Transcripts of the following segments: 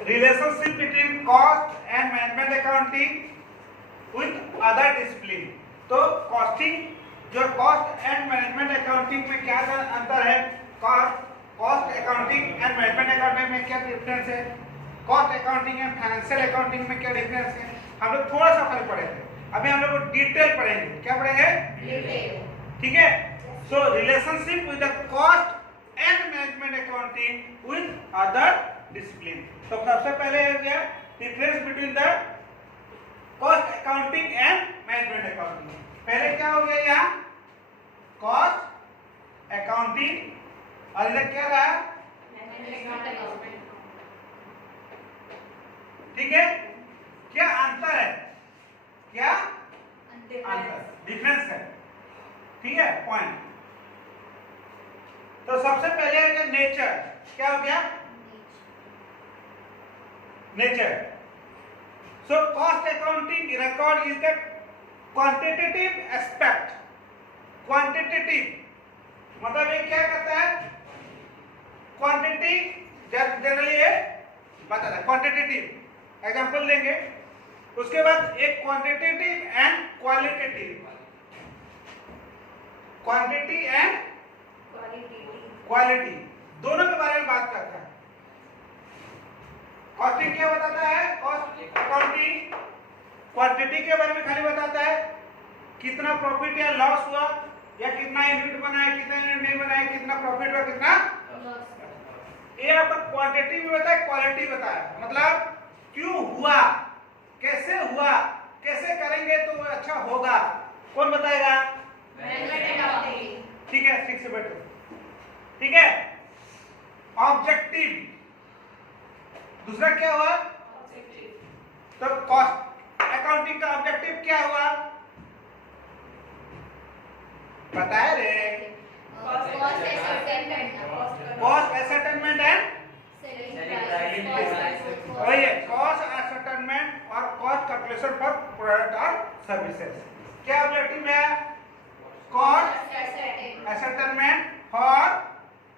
relationship between cost and management accounting with other discipline। तो costing जो cost and management accounting में क्या अंतर है, cost accounting and management accounting में क्या डिफरेंस है, cost accounting and financial accounting में क्या डिफरेंस है, हम लोग थोड़ा सा फर्क पढ़े थे। अभी हम लोग डिटेल पढ़ेंगे। क्या पढ़ेंगे? डिटेल। ठीक है। So relationship with the cost and management accounting with other discipline. तो सबसे पहले हो गया difference between the cost accounting and management accounting. पहले क्या हो गया यहाँ कॉस्ट अकाउंटिंग और इधर क्या रहा मैनेजमेंट अकाउंटिंग। ठीक है। क्या अंतर है, क्या अंतर डिफरेंस है। ठीक है पॉइंट। तो सबसे पहले है नेचर। क्या हो गया nature. So cost accounting record is the quantitative aspect. Quantitative मतलब ये क्या करता है, क्वांटिटी जनरली ये बताता है क्वांटिटेटिव। एग्जांपल लेंगे, उसके बाद एक quantitative and qualitative, quantity and quality दोनों के बारे में बात करता है। कॉस्टिंग क्या बताता है, कॉस्ट अकाउंटिंग क्वांटिटी के बारे में खाली बताता है कितना प्रॉफिट या लॉस हुआ, या कितना यूनिट बनाया, कितना यूनिट नहीं बनाया, कितना प्रॉफिट हुआ, कितना लॉस। ये आपका क्वांटिटी भी बताया, क्वालिटी बताया। मतलब क्यों हुआ, कैसे हुआ, कैसे करेंगे तो अच्छा होगा, कौन बताएगा? Management accounting. ठीक है, ठीक से बैठो। ठीक है। ऑब्जेक्टिव दूसरा क्या हुआ ऑब्जेक्टिव। तो कॉस्ट अकाउंटिंग का ऑब्जेक्टिव क्या हुआ बताए रे? कॉस्ट एसेटमेंट एंड वही है, कॉस्ट एसेटमेंट और कॉस्ट कैलकुलेशन फॉर प्रोडक्ट और सर्विसेज। क्या ऑब्जेक्टिव है? कॉस्ट एसेटमेंट फॉर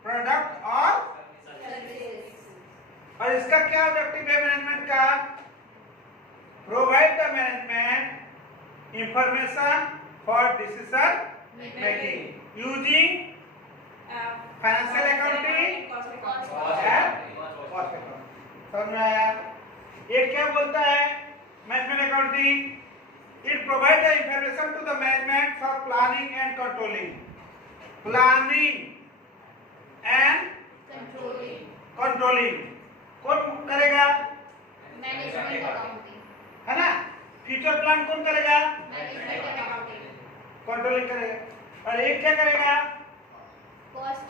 प्रोडक्ट और सर्विसेज। और इसका क्या ऑब्जेक्टिव है मैनेजमेंट का? Provide the management information for decision making using financial accounting and cost accounting. समझ में आया? ये क्या बोलता है management accounting? It provides the information to the management for planning and controlling. Planning and controlling. कौन करेगा? मैनेजमेंट अकाउंटिंग, है ना? फ्यूचर प्लान कौन करेगा? Management accounting. कंट्रोलिंग करेगा। और एक क्या करेगा? Cost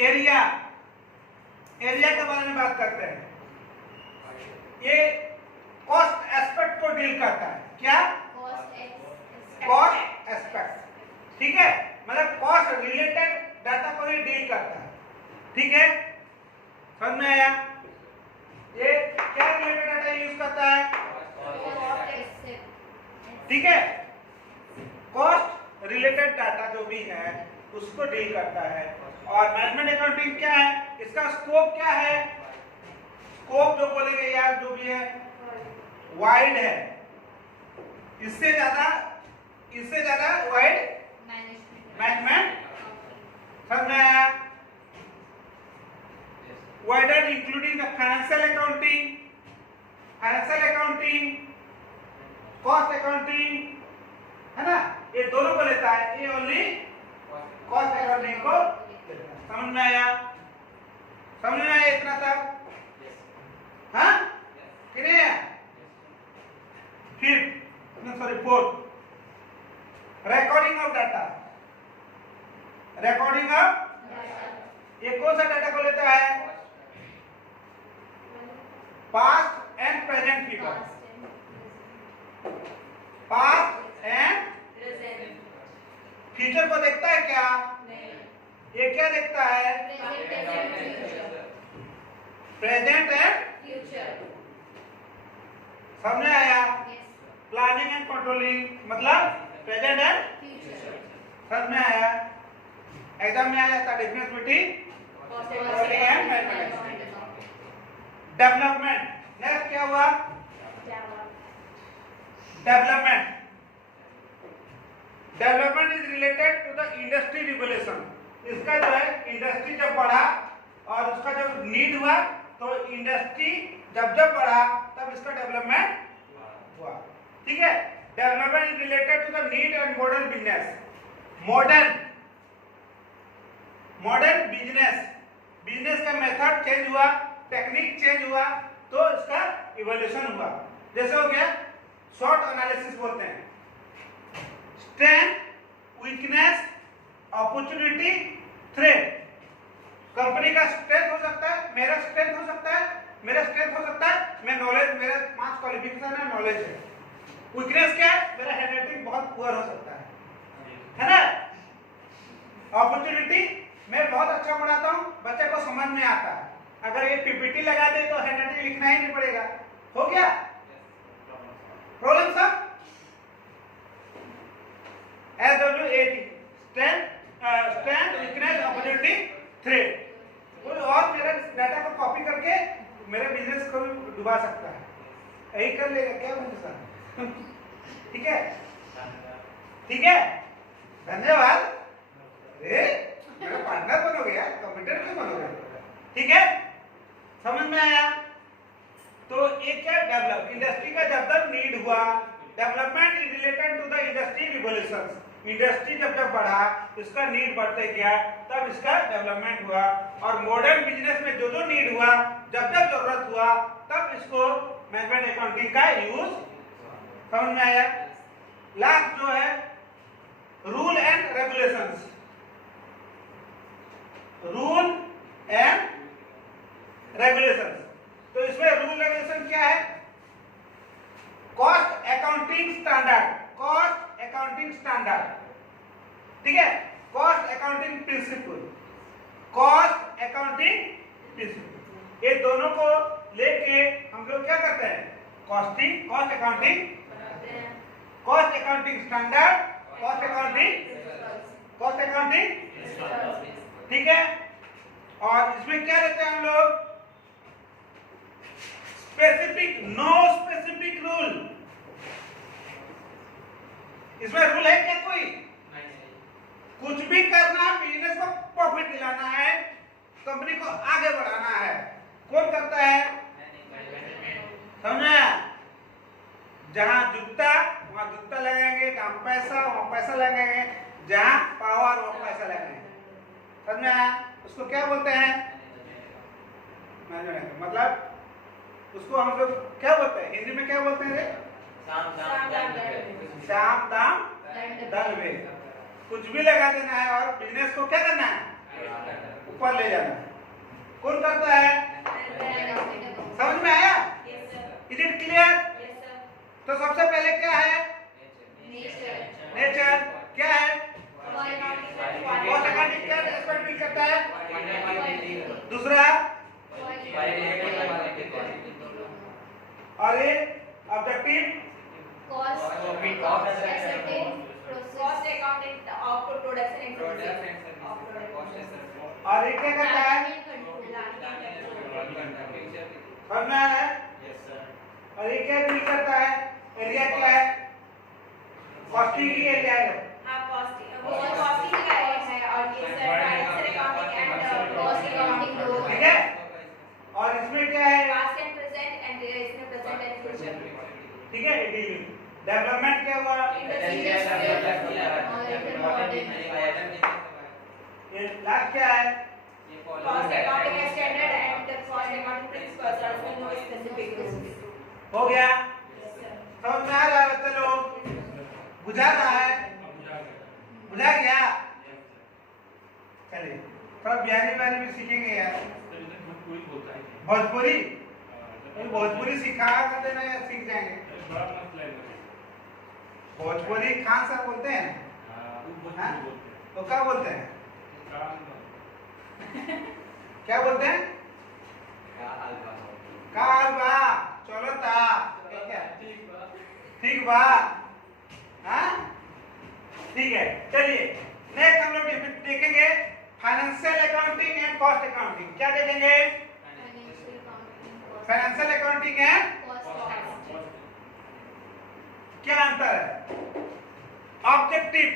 area. एरिया के बारे में बात करते हैं। ये कॉस्ट एस्पेक्ट को डील करता है। क्या? Cost aspect. ठीक है, मतलब कॉस्ट रिलेटेड डाटा को ही डील करता है। ठीक है, समझ में आया? ये क्या रिलेटेड डाटा यूज करता है? ठीक है, कॉस्ट रिलेटेड डाटा जो भी है उसको डील करता है। और मैनेजमेंट अकाउंटिंग क्या है, इसका स्कोप क्या है? स्कोप जो बोलेंगे यार जो भी है वाइड है, इससे ज्यादा वाइड मैनेजमेंट। समझ में आया? Wider including the financial accounting, cost accounting, है ना? ये दोनों को लेता है, ये ओनली कॉस्ट अकाउंटिंग को लेता है। समझ में आया? समझ में आया इतना तक? हाँ clear? Fourth, recording of data. Recording of ये कौन सा डाटा को लेता है? Past and present figure. Past and future को देखता है क्या? ये क्या देखता है? Present and future. समझ आया? प्लानिंग एंड कंट्रोलिंग मतलब प्रेजेंट एंड फ्यूचर। समझ में आया? एग्जाम में आया था difference between costing and management. Development, next क्या हुआ? Development. Development is related to the industry revolution. इसका जो है इंडस्ट्री जब बढ़ा और उसका जब नीड हुआ तो इंडस्ट्री जब बढ़ा तब इसका डेवलपमेंट हुआ। ठीक है, development is related to the need and modern business. Modern business का मेथड चेंज हुआ, टेक्निक चेंज हुआ तो इसका इवोल्यूशन हुआ। जैसे हो गया शॉर्ट एनालिसिस बोलते हैं, strength, weakness, opportunity, threat. Company का स्ट्रेंथ हो सकता है, मेरा स्ट्रेंथ हो सकता है, मैं नॉलेज, मेरा 5 क्वालिफिकेशन है, नॉलेज है। वीकनेस क्या है? मेरा हैंडराइटिंग बहुत पुअर हो सकता है ना। अपॉर्चुनिटी, मैं बहुत अच्छा पढ़ाता हूँ, बच्चे को समझ में आता है, अगर ये पीपीटी लगा दे तो हैंडराइटिंग लिखना ही नहीं पड़ेगा। हो गया प्रॉब्लम सब। SWAT, strength, weakness, opportunity, threat. कोई और मेरे डाटा को कॉपी करके मेरे बिजनेस को डुबा सकता है, यही कर लेगा क्या मुझे सर? ठीक है, ठीक है, धन्यवाद। मेरा पार्टनर बनोगे यार, कंप्यूटर क्यों बनोगे? ठीक है, समझ में आया? तो एक क्या डेवलप, इंडस्ट्री का जब नीड हुआ, development is related to the industry revolution. Industry जब बढ़ा, इसका नीड बढ़ते गया, तब इसका डेवलपमेंट हुआ। और मॉडर्न बिजनेस में जो नीड हुआ, जब जरूरत हुआ, तब इसको मैनेजमेंट अकाउंटिंग का यूज। समझ में आया? लास्ट जो है rule and regulations. Rule and regulations, तो इसमें रूल रेगुलेशन क्या है? Cost accounting standard, cost accounting standard, ठीक है, cost accounting principle, cost accounting principle, ये दोनों को लेके हम लोग क्या करते हैं? Costing, cost accounting, cost accounting standard, cost accounting, ठीक है। और इसमें क्या रहते हैं हम लोग? Specific, no specific rule. इसमें रूल है क्या कोई? कुछ भी करना, बिजनेस को प्रॉफिट दिलाना है, कंपनी को आगे बढ़ाना है, कौन करता है? समझा? जहां जूता वहां जूता लगाएंगे, जहां पैसा वहां पैसा लगाएंगे, जहां पावर वहां पैसा लगाएंगे। समझा? उसको क्या बोलते हैं? मतलब उसको हम लोग क्या बोलते हैं? हिंदी में क्या बोलते हैं रे? शाम दाम दंड। कुछ भी लगा देना है और बिजनेस को क्या करना है? ऊपर ले जाना है। कौन करता है? समझ में आया? Is it clear? तो सबसे पहले क्या है? नेचर। क्या है? कॉस्ट अकाउंटिंग क्या एस्पेक्ट डील करता है? दूसरा और ये objective, cost accounting of production and और ये क्या करता है? समझना है? और ये क्या डील करता है? एरिया क्या है? कॉस्टिंग की एरिया है। हां, कॉस्टिंग का है और ये sir financial accounting and cost accounting दो, ठीक है। और इसमें क्या है? पास्ट एंड प्रेजेंट एंड इसमें प्रेजेंट एंड फ्यूचर, ठीक है। डेवलपमेंट क्या हुआ? ये लास्ट क्या है? Cost accounting standard and cost accounting principles are no specific rules. हो गया? समझ में आ रहा है? चलो, बुझा रहा है? बुझा गया? चलिए थोड़ा बिहारी भी सीखेंगे यार। भोजपुरी, भोजपुरी सिखा कर देना यार, सीख जाएंगे। भोजपुरी खान सर बोलते हैं ना? तो क्या बोलते हैं? क्या बोलते हैं? काल बा, चलो ता, ठीक बा, हाँ ठीक है। चलिए नेक्स्ट हम लोग देखेंगे financial accounting and cost accounting. क्या देखेंगे? फाइनेंशियल अकाउंटिंग एंड क्या अंतर है? ऑब्जेक्टिव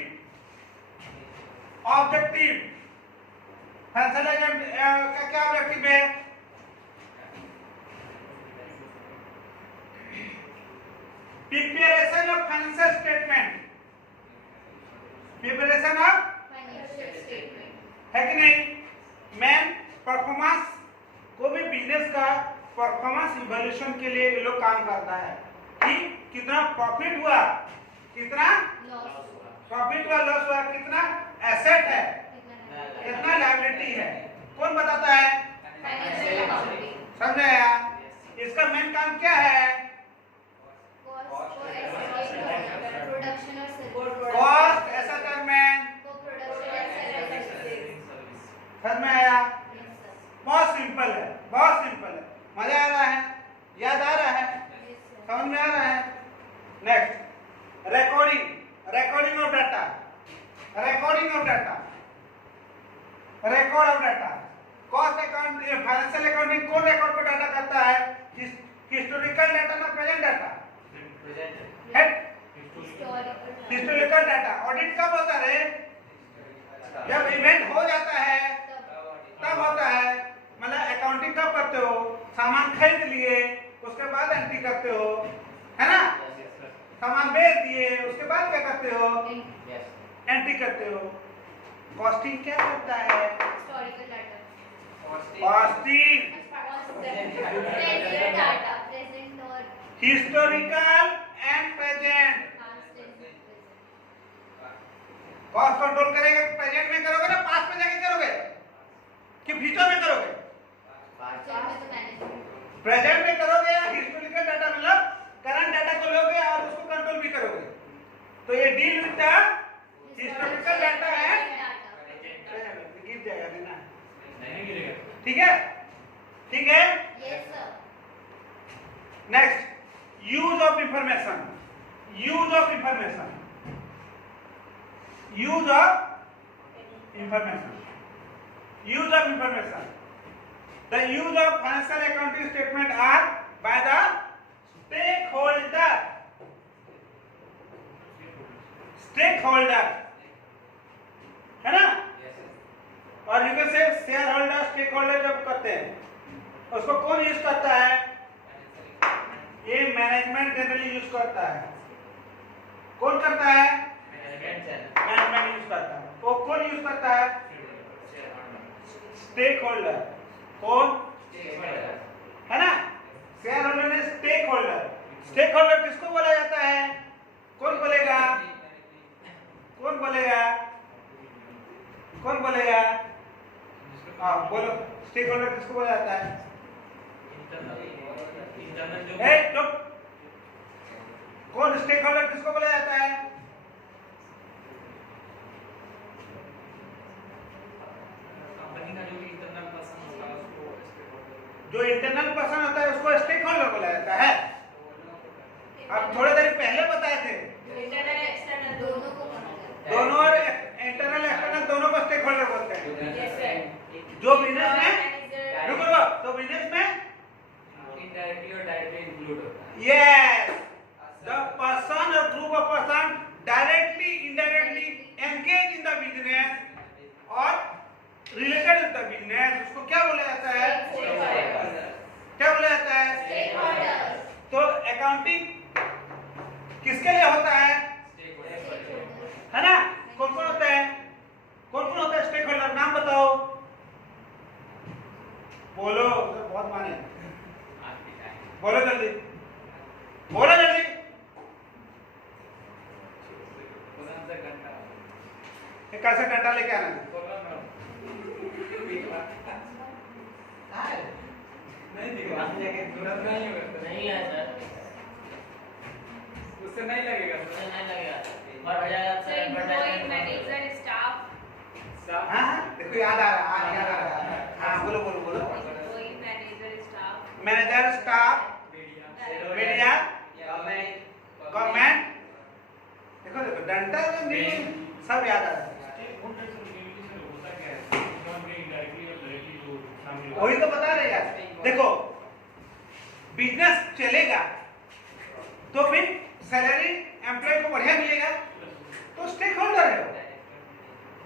फाइनेंशियल अकाउंटिंग का क्या ऑब्जेक्टिव है? Preparation of financial statement, preparation of है कि नहीं? मेन परफॉर्मेंस, कोई भी बिजनेस का परफॉर्मेंस इवैल्यूएशन के लिए ये लोग काम करता है कि कितना प्रॉफिट हुआ, कितना प्रॉफिट हुआ, लॉस हुआ, कितना एसेट है, कितना लायबिलिटी है, कौन बताता है? समझ आया? इसका मेन काम क्या है? Cost assessment. समझ में आया? बहुत सिंपल है, बहुत सिंपल है। मजा आ रहा है? याद आ रहा है? समझ में आ रहा है? Next, recording of data, record of data. Cost account, financial accounting कौन रिकॉर्ड को डाटा करता है? हिस्टोरिकल डाटा ना प्रेजेंट डाटा? है हिस्टोरिकल डाटा। ऑडिट कब होता है? जब इवेंट हो जाता है तब होता है। मतलब अकाउंटिंग कब करते हो? सामान खरीद लिए उसके बाद एंट्री करते हो, है ना? सामान बेच दिए उसके बाद क्या करते हो? एंट्री करते हो। कॉस्टिंग क्या करता है? Costing historical and present. Cost control करेगा, प्रेजेंट में करोगे ना पास्ट में जाके करोगे कि फ्यूचर में करोगे? प्रेजेंट में करोगे या हिस्टोरिकल डाटा मतलब करंट डाटा को लोगे और उसको कंट्रोल भी करोगे। तो ये deal with the historical data है। गिर जाएगा ना? नहीं गिरेगा। ठीक है, ठीक है। Yes sir. Next, use of information, use of information, use of information, use of information. The use of financial accounting statement are by the stakeholder, है ना? और you can say shareholder, stakeholder जब करते हैं उसको कौन use करता है? ये मैनेजमेंट जनरली यूज करता है। कौन करता है? मैनेजमेंट यूज करता है। वो कौन यूज करता है? Stakeholder. कौन? है ना? शेयर होल्डर ने स्टेक होल्डर। स्टेक होल्डर किसको बोला जाता है? कौन बोलेगा? कौन बोलेगा? कौन बोलेगा? हाँ बोलो, स्टेक होल्डर किसको बोला जाता है? चुप। कौन स्टेक होल्डर किसको बोला जाता है? जो इंटरनल पर्सन होता है उसको स्टेक होल्डर बोला जाता है। आप थोड़ी देर पहले बताए थे इंटरनल एक्सटर्नल दोनों को दोनों, और इंटरनल एक्सटर्नल दोनों को स्टेक होल्डर बोलते हैं। जो बिजनेस में रुको, तो बिजनेस में इनडायरेक्टली और डायरेक्टली इंक्लूड होता है। यस, द पर्सन और group of person directly indirectly engage in the business और रिलेटेड विद द बिजनेस, उसको क्या बोला जाता है? क्या बोला जाता है? तो अकाउंटिंग किसके लिए होता है ना? कौन कौन होता है? कौन कौन होता है स्टेक होल्डर? नाम बताओ, बोलो, बहुत माने, बोलो जल्दी, बोलो जल्दी। एक कैसा डंडा लेके आना है? नहीं दिखेगा, नहीं है सर, उससे नहीं लगेगा, उससे नहीं लगेगा। और एम्प्लॉई मैनेजर स्टाफ। हाँ देखो याद आ रहा है। हाँ बोलो बोलो बोलो। Employee manager staff, manager staff, media, government. देखो देखो डंडा सब याद आ रहा है। वही तो बता रहे यार। देखो बिजनेस चलेगा तो फिर सैलरी एम्प्लॉय को बढ़िया मिलेगा, तो स्टेक होल्डर है वो।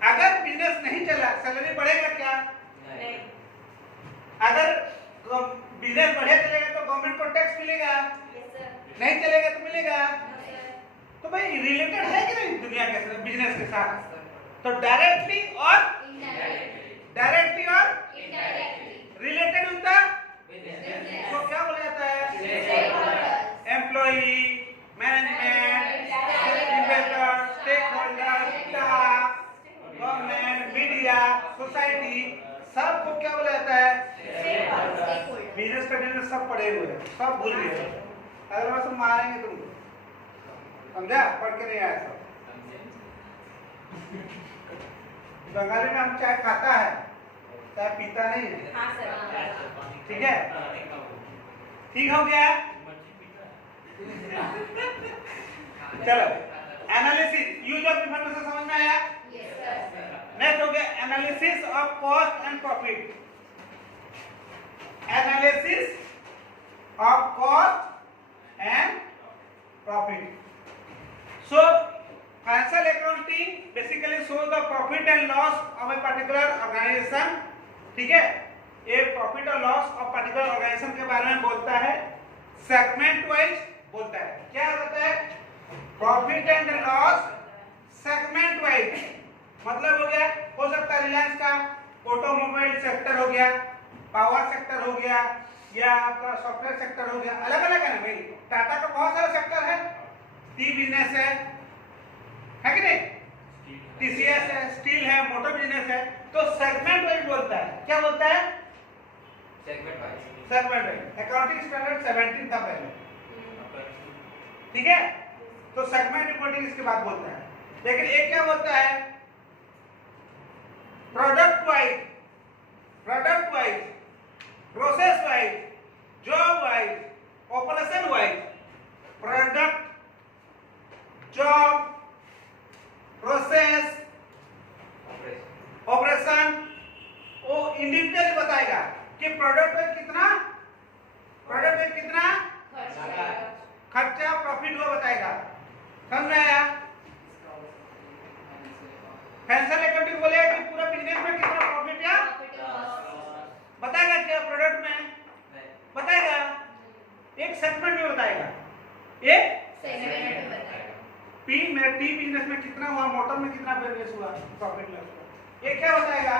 अगर बिजनेस नहीं चला सैलरी बढ़ेगा क्या? नहीं। अगर बिजनेस बढ़िया चलेगा तो गवर्नमेंट को टैक्स मिलेगा, यस सर। नहीं चलेगा तो मिलेगा। No sir. तो भाई रिलेटेड है कि नहीं दुनिया के बिजनेस के साथ? तो डायरेक्टली और डायरेक्टली और इनडायरेक्टली रिलेटेड होता बिजनेस तो क्या बोला जाता है? Stakeholder employee, management, investor, stakeholder, staff, government, media, society, सबको क्या बोला जाता है? Stakeholder. बिजनेस का डिटेल सब पढ़े हुए हैं, सब भूल गए। अगर मैं सब मारेंगे तुमको, समझा? पढ़ के नहीं आया सब। बंगाली में हम चाय खाता है, चाय पीता नहीं है। हाँ सर। ठीक है, ठीक हो गया। चलो एनालिसिस, यूज ऑफ इंफॉर्मेशन समझ में आया? Yes sir. नेक्स्ट हो गया analysis of cost and profit. Analysis of cost and profit. So financial accounting basically shows the profit and loss of a particular organization। ठीक है, ये प्रॉफिट और loss of particular organisation के बारे में बोलता है, सेगमेंट वाइज बोलता है। क्या होता है? Profit and loss segment wise. मतलब हो गया, हो सकता है रिलायंस का ऑटोमोबाइल सेक्टर हो गया, पावर सेक्टर हो गया, या आपका सॉफ्टवेयर सेक्टर हो गया, अलग अलग है ना भाई। टाटा का बहुत सारा सेक्टर है, टी बिजनेस है कि नहीं? टीसीएस है, स्टील है, मोटर बिजनेस है। तो सेगमेंट वाइज बोलता है। क्या बोलता है? Segment wise. Segment wise. Accounting standard 17 था पहले, ठीक है? तो सेगमेंट रिपोर्टिंग इसके बाद बोलता है। लेकिन एक क्या बोलता है? Product wise, product wise, process wise, job wise, operation wise. Product, job, process, operation, वो इंडिविजुअली बताएगा कि प्रोडक्ट में कितना, प्रोडक्ट में कितना खर्चा प्रॉफिट हुआ बताएगा। समझ में आया? फाइनेंशियल अकाउंटिंग बोलेगा कि पूरा बिजनेस में कितना प्रॉफिट या बताएगा। क्या प्रोडक्ट में बताएगा? एक सेगमेंट में बताएगा, एक सेगमेंट में बताएगा। मेरा टी बिजनेस में कितना हुआ, मोटर में कितना बिजनेस हुआ, प्रॉफिट लॉस हुआ। ये क्या बताएगा?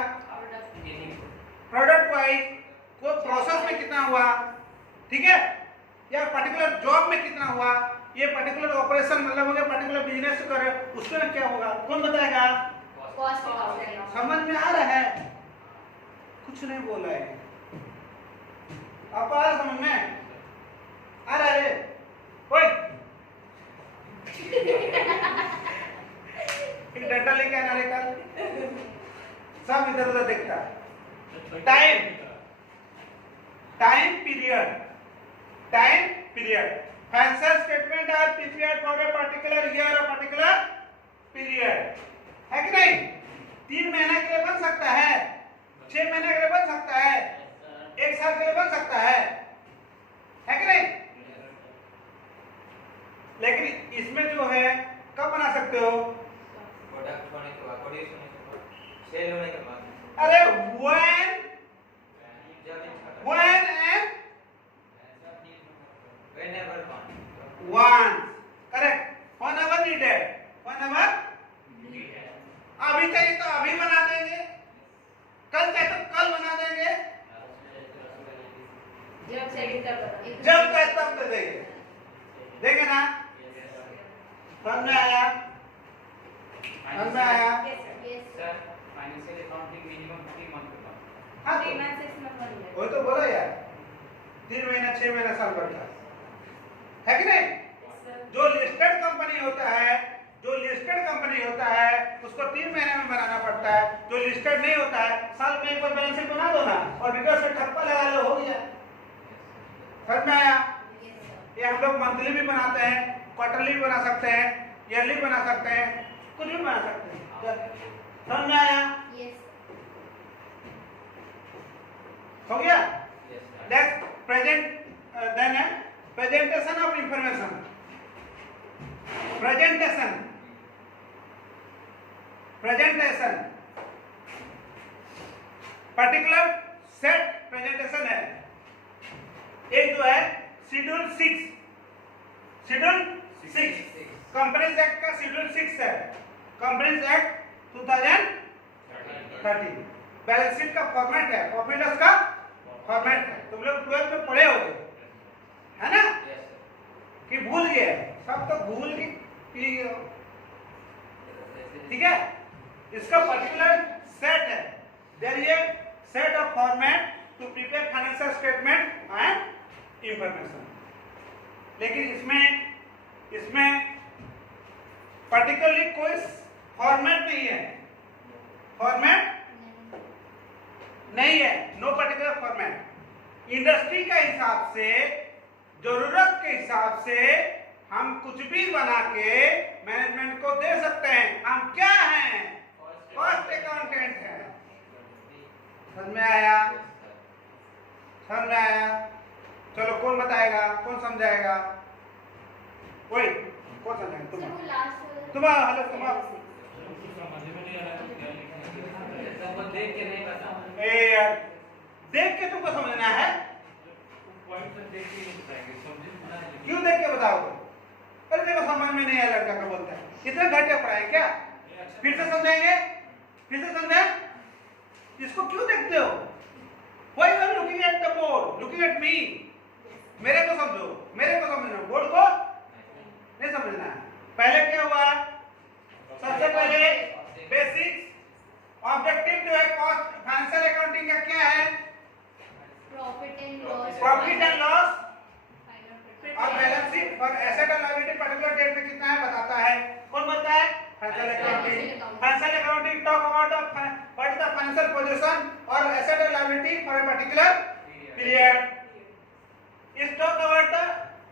प्रोडक्ट वाइज को प्रोसेस में कितना हुआ, ठीक है, या पर्टिकुलर जॉब में कितना हुआ, ये पर्टिकुलर ऑपरेशन मतलब हो गया पर्टिकुलर बिजनेस करे उसमें क्या होगा, कौन बताएगा? Cost accounting. समझ में आ रहा है? कुछ नहीं बोला है आप, आ रहा समझ में आ रहा है? कोई एक डाटा लेके आना रे कल, सब इधर उधर देखता। Time, time period, time period. Financial statement are prepared for a particular year और पर्टिकुलर पीरियड, है कि नहीं? 3 महीने के लिए बन सकता है, 6 महीने के लिए बन सकता है, 1 साल के लिए बन सकता है कि नहीं? लेकिन इसमें जो है कब बना सकते हो? प्रोडक्ट होने के बाद, प्रोड्यूस होने के बाद, सेल होने के बाद। अरे when and whenever once, correct, whenever needed, whenever अभी चाहिए तो अभी बना देंगे, कल चाहिए तो कल बना देंगे, जब चाहिए तब जब चाहे तब दे देंगे। देखे ना? समझ में आया? समझ में आया? Sir financial accounting minimum 3 month का। हाँ, 3 मंथ 6 मंथ बन गए। वो तो बोला यार, 3 महीना 6 महीना साल भर का, है कि नहीं? जो लिस्टेड कंपनी होता है, जो लिस्टेड कंपनी होता है उसको 3 महीने में बनाना पड़ता है। जो लिस्टेड नहीं होता है साल में एक बार बैलेंस शीट बना दो ना और डिटेल से ठप्पा लगा लो, हो गया। समझ में आया? ये हम लोग मंथली भी बनाते हैं, क्वार्टरली भी बना सकते हैं, ईयरली बना सकते हैं, कुछ भी बना सकते हैं। समझ में आया? हो गया? Next then है presentation of information. Presentation particular set presentation है। एक जो है शेड्यूल 6 कंपनीज एक्ट का शेड्यूल 6 है, कंपनीज एक्ट 2013। बैलेंस शीट का फॉर्मेट है, प्रॉफिट लॉस का फॉर्मेट है। तुम लोग 12th में पढ़े होगे, है ना? कि भूल गए? सब तो भूल के ठीक है। इसका पर्टिकुलर सेट है, there is a set of format to prepare financial statement and information. लेकिन इसमें पर्टिकुलरली कोई फॉर्मेट नहीं है, नो पर्टिकुलर फॉर्मेट। इंडस्ट्री का हिसाब से, जरूरत के हिसाब से हम कुछ भी बना के मैनेजमेंट को दे सकते हैं। हम क्या हैं? कॉस्ट अकाउंटेंट हैं। समझ में आया? चलो कौन बताएगा, कौन समझाएगा? कोई कौन समझाएगा? तुम हेलो सबको देख के नहीं पता। यार देख के तुमको समझना है। क्यों देख के बताओगे? अरे देखो समझ में नहीं आया, लड़का का बोलता है इतना घटिया पढ़ाई क्या? फिर से समझाएंगे, फिर से समझाएं। इसको क्यों देखते हो? Why you are looking at the board, looking at me? मेरे को समझो, बोर्ड को नहीं समझना है। पहले क्या हुआ? सबसे पहले बेसिक्स ऑब्जेक्टिव जो है कॉस्ट फाइनेंशियल अकाउंटिंग का क्या है? प्रॉफिट एंड लॉस और बैलेंस शीट और एसेट और लायबिलिटी पर्टिकुलर डेट में कितना है बताता है। कौन बोलता है? Financial accounting talk about what is the financial position और एसेट और liability for a particular period. इस talk about the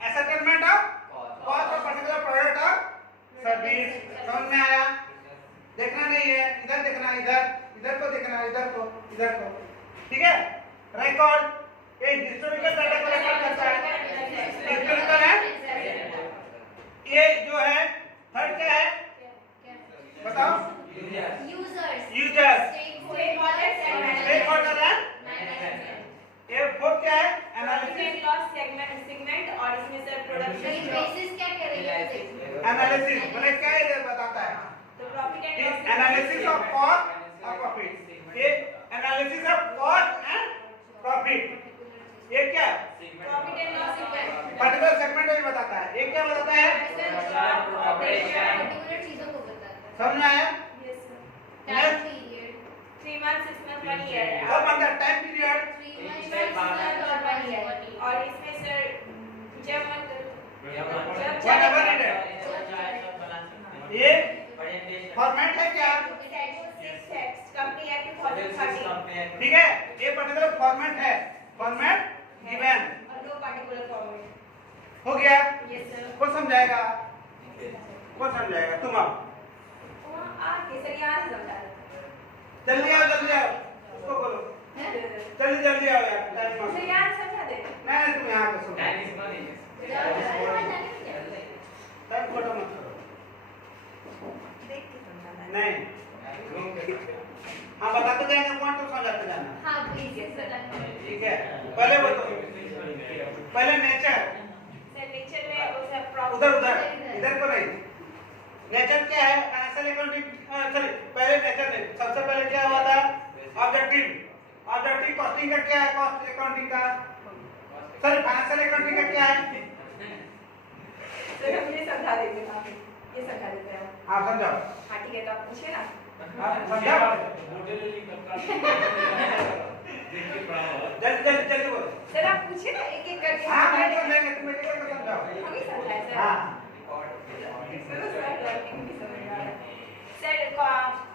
ascertainment of cost of particular product और सर्विस। समझ में आया? देखना नहीं है, इधर देखना, इधर को देखना, इधर को। ठीक है? रिकॉर्ड एक हिस्टोरिकल डाटा को रिकॉर्ड करता है, हिस्टोरिकल है। ये जो है थर्ड क्या है बताओ? यूजर्स स्टेकहोल्डर है। ये फोर्थ क्या है? एनालिसिस लॉस सेगमेंट और इसमें सर प्रोडक्शन बेसिस क्या करेंगे? एनालिसिस मतलब क्या है बताता है। तो profit and analysis of cost और प्रॉफिट। ये analysis of cost and profit. ये क्या? Profit and loss segment particular segment में बताता है। ये क्या बताता है? पर्टिकुलर चीजों को बताता है। समझ में आया? Yes sir. Time period 3 months 6 months 1 year है। कब बनता है टाइम पीरियड? 3 months 6 months और 1 year। और इसमें सर जब ये फॉर्मेट है क्या? Company act 2013। ठीक है, ये पर्टिकुलर फॉर्मेट है, फॉर्मेट गिवन और नो पर्टिकुलर फॉर्मेट। हो गया? Yes sir. कौन समझाएगा? तुम आओ सर यहाँ से समझा जल्दी आओ उसको बोलो जल्दी आओ यार, टाइम मत। सर यहाँ से समझा दे। नहीं तुम यहाँ पे सुनो, टाइम इसको नहीं टाइम फोटो मत करो। देख के समझाना है। नहीं हाँ बताते जाएंगे, पॉइंट तो समझाते जाना। हाँ प्लीज यस सर। ठीक है, पहले बताओ, पहले नेचर। सर नेचर में उसे उधर इधर को नहीं। नेचर क्या है? फाइनेंशियल अकाउंटिंग सॉरी पहले नेचर नहीं, सबसे पहले क्या हुआ था? ऑब्जेक्टिव कॉस्टिंग का क्या है? कॉस्ट अकाउंटिंग का सर फाइनेंशियल अकाउंटिंग का क्या है? सर हम ये समझा देंगे, आप ये समझा देते हैं। हाँ समझाओ। हाँ ठीक है, तो आप पूछिए ना। आप समझाओ जल्दी बोलो। सर आप पूछिए ना एक एक करके। हाँ मैं समझाएंगे, तुम एक एक समझाओ। हम ही समझाए सर। हाँ सर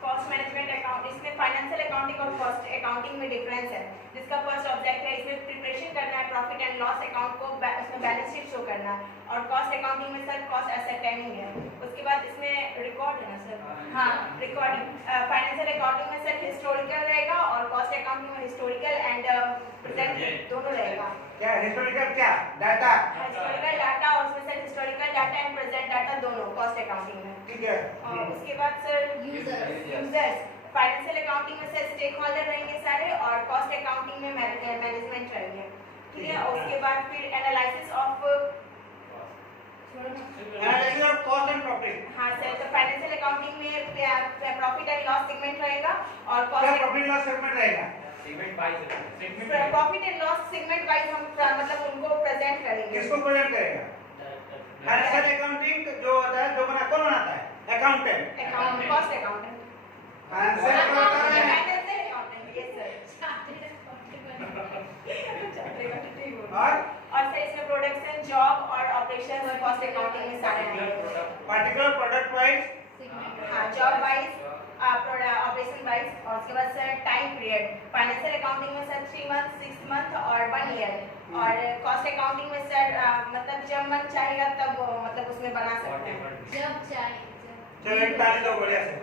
कॉस्ट मैनेजमेंट अकाउंट, इसमें फाइनेंशियल अकाउंटिंग और कॉस्ट अकाउंटिंग में डिफरेंस है। जिसका फर्स्ट ऑब्जेक्ट है इसमें प्रिपरेशन करना है प्रॉफिट एंड लॉस अकाउंट को, उसमें बैलेंस शीट शो करना है। और कॉस्ट अकाउंटिंग में सर कॉस्ट एसेटिंग है। उसके बाद इसमें रिकॉर्ड है ना सर? हाँ रिकॉर्डिंग। फाइनेंशियल अकाउंटिंग में सर हिस्टोरिकल रहेगा और कॉस्ट अकाउंटिंग में हिस्टोरिकल एंड क्या हिस्टोरिकल क्या डाटा? हिस्टोरिकल डाटा और उसमें sir historical data and present data दोनों कॉस्ट अकाउंटिंग में। ठीक है। और उसके बाद सर यूजर्स फाइनेंशियल अकाउंटिंग में सर स्टेक होल्डर रहेंगे सारे और कॉस्ट अकाउंटिंग में मैनेजमेंट रहेंगे। ठीक है। और उसके बाद फिर analysis of cost and profit. हाँ सर, तो फाइनेंशियल अकाउंटिंग में प्रॉफिट एंड लॉस सेगमेंट रहेगा और क्या कॉस्ट प्रॉफिट लॉस सेगमेंट रहेगा? Profit and loss segment wise हम मतलब उनको प्रेजेंट करेंगे। किसको प्रेजेंट करेगा? फाइनेंशियल अकाउंटिंग जो होता है, जो कौन बनाता है? Accountant. Account cost accountant financial accountant है। Financial accountant yes sir. और सर इसमें प्रोडक्शन जॉब और ऑपरेशन और कॉस्ट अकाउंटिंग में सारे आएंगे। पर्टिकुलर प्रोडक्ट वाइज, हाँ जॉब वाइज ऑपरेशन वाइज। और उसके बाद sir time period financial accounting में सर 3 मंथ 6 मंथ और 1 ईयर। और कॉस्ट अकाउंटिंग में सर मतलब जब मन चाहेगा तब मतलब उसमें बना सकते हैं जब चाहे। चलो एक ताली दो बढ़िया से।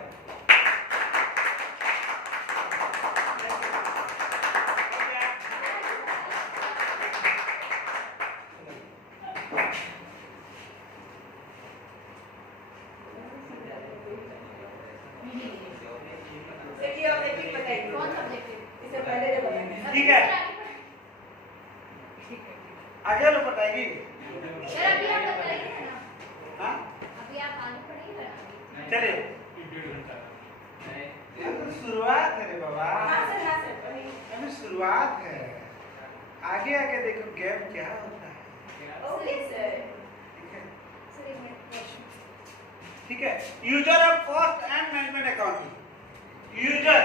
कौन सब्जेक्ट? इससे पहले जो बताएंगे। ठीक है। आगे लो बताएगी। सर अभी आप बताइए ना। हाँ अभी आप आगे पढ़िए ना। चलिए, ये तो शुरुआत है रे बाबा। हाँ सर पढ़िए। अभी शुरुआत है, आगे आगे देखो गैप क्या होता है। Okay sir. ठीक है। सर एक मिनट। ठीक है। User of cost and management accounting. User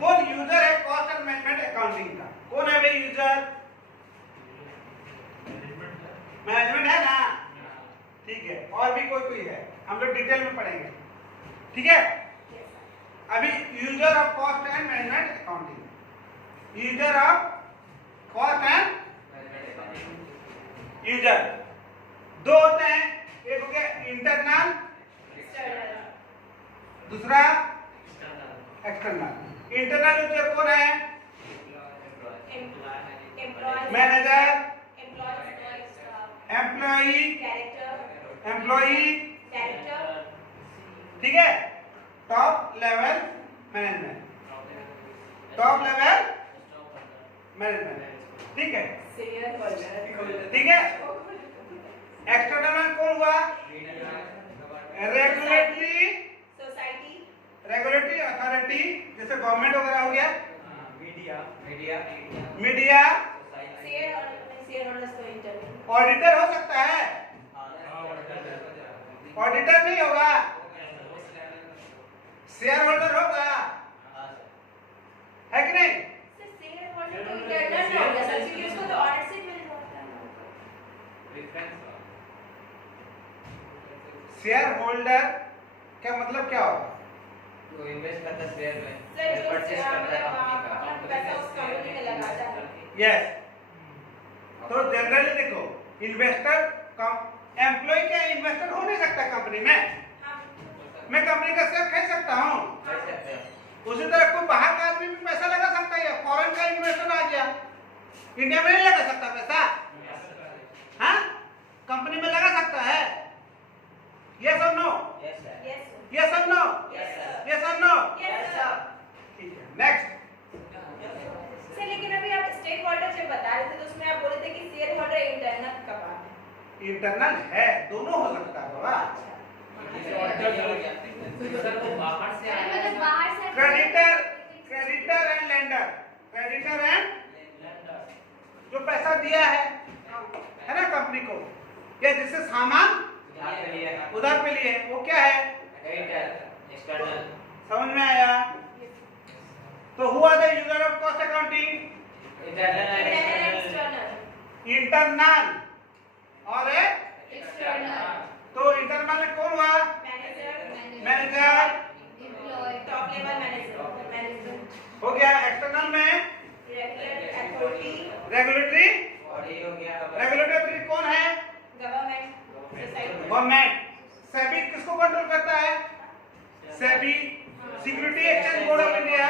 कौन? यूजर है कॉस्ट एंड मैनेजमेंट अकाउंटिंग का। कौन है भाई यूजर? मैनेजमेंट है ना? ठीक है। और भी कोई है, हम लोग डिटेल में पढ़ेंगे। ठीक है। अभी user of cost and management accounting. User of cost and user दो होते हैं, एक हो गया इंटरनल, दूसरा एक्सटर्नल। इंटरनल यूजर कौन है? Manager, employee, employee. ठीक है। Top level management, top level management. ठीक है। ठीक है। एक्सटर्नल कौन हुआ? रेगुलेटरी, सोसाइटी, रेगुलेटरी अथॉरिटी, जैसे गवर्नमेंट वगैरह हो गया। मीडिया, शेयर होल्डर्स को इंटरव्यू। ऑडिटर हो सकता है। ऑडिटर नहीं होगा, शेयर होल्डर होगा, है कि नहीं? सर शेयर होल्डर तो इंटरनल हो गया सर, क्योंकि उसको तो ऑडिट से मिल जाता है। शेयर होल्डर का मतलब क्या होगा? तो इन्वेस्ट करता है शेयर में, सर जो परचेज करता है कंपनी का, अपना पैसा उस कंपनी में लगाता है। यस। तो जनरली देखो, इन्वेस्टर एम्प्लॉय क्या इन्वेस्टर हो नहीं सकता कंपनी में? हाँ मैं कंपनी का शेयर खरीद सकता हूँ। कर सकते हैं। उसी तरह कोई बाहर का आदमी भी पैसा लगा सकता है। फॉरेन का इन्वेस्टर आ गया, इंडिया में नहीं लगा सकता पैसा? हाँ, कंपनी में लगा सकता है। यस और नो? Yes sir. Yes sir. Yes और नो? Yes sir. यस और नो? Yes sir. ठीक है। नेक्स्ट। सर लेकिन अभी आप स्टेक होल्डर जब बता रहे थे तो उसमें आप बोले थे कि शेयर होल्डर इंटरनल का बात है। इंटरनल है, दोनों हो सकता है बाबा। सर वो बाहर से अरे आया मतलब बाहर से creditor, creditor and lender, creditor and जो पैसा दिया है ना कंपनी को, या जिससे सामान उधार पे लिए, वो क्या है? एक्सटर्नल। समझ में आया? तो हुआ the user of cost accounting internal external. Internal और एक्सटर्नल तो इंटरनल में कौन हुआ? Manager employee top level management. हो गया। एक्सटर्नल में रेगुलर अथॉरिटी, रेगुलेटरी, बॉडी हो गया। रेगुलेटरी कौन है? Government, society. गवर्नमेंट। सेबी किसको कंट्रोल करता है? SEBI, security exchange board of India.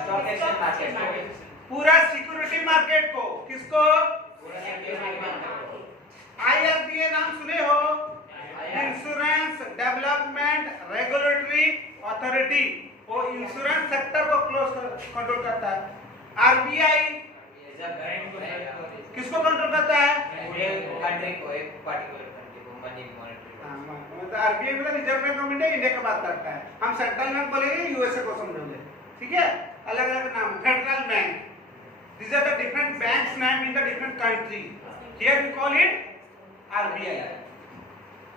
Stock exchange market. पूरा सिक्योरिटी मार्केट को, किसको? IRDA नाम सुने हो? इंश्योरेंस डेवलपमेंट रेगुलेटरी अथॉरिटी, वो इंश्योरेंस सेक्टर को कंट्रोल करता है। RBI किसको कंट्रोल करता है? कंट्री को, एक पार्टिकुलर कंट्री को मनी मॉनेटरी। मतलब RBI मतलब reserve bank of India, India की बात करता है। हम सेंट्रल बैंक बोलेंगे, यूएसए को समझोगे, ठीक है? अलग अलग नाम। Federal bank, these are the different banks name in the different country. Here we call it RBI.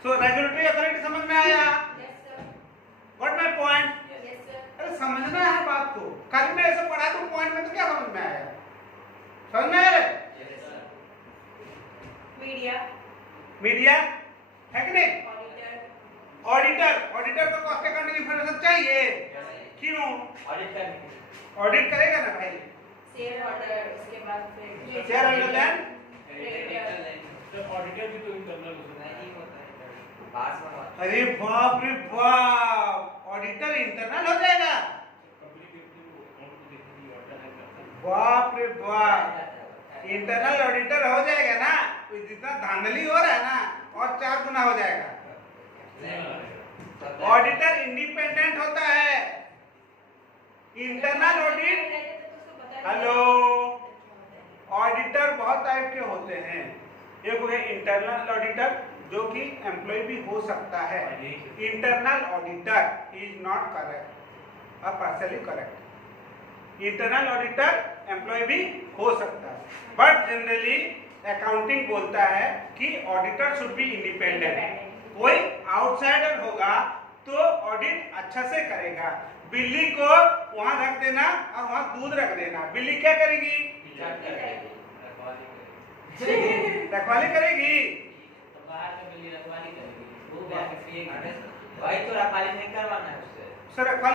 So regulatory authority समझ में आया? Yes, sir. What my point? Yes, sir. अरे समझना है बात को, खाली मैं ऐसे पढ़ा दूं पॉइंट में तो क्या समझ में आया? समझ में आया? Media, मीडिया है कि नहीं? auditor, ऑडिटर को कॉस्ट अकाउंटिंग इंफॉर्मेशन चाहिए, क्यों? ऑडिट करेगा ना भाई। shareholder, उसके बाद फिर शेयर होल्डर देन ऑडिटर भी तो इंटरनल अरे बाप रे बाप, ऑडिटर इंटरनल हो जाएगा? बाप रे बाप, इंटरनल ऑडिटर हो जाएगा ना, तो जितना धांधली हो रहा है ना और 4 गुना हो जाएगा। ऑडिटर इंडिपेंडेंट होता है, इंटरनल ऑडिट। हेलो, ऑडिटर बहुत टाइप के होते हैं। एक हो गया इंटरनल ऑडिटर, जो कि एम्प्लॉय भी हो सकता है। Internal auditor is not correct, partially correct. Internal auditor employee भी हो सकता है, बट जनरली अकाउंटिंग बोलता है कि ऑडिटर शुड बी इंडिपेंडेंट। कोई आउटसाइडर होगा तो ऑडिट अच्छा से करेगा। बिल्ली को वहां रख देना और वहां दूध रख देना, बिल्ली क्या करेगी? रखवाली करेगी। भाई तो रखवाली नहीं करवाना है उससे। सर रखवाली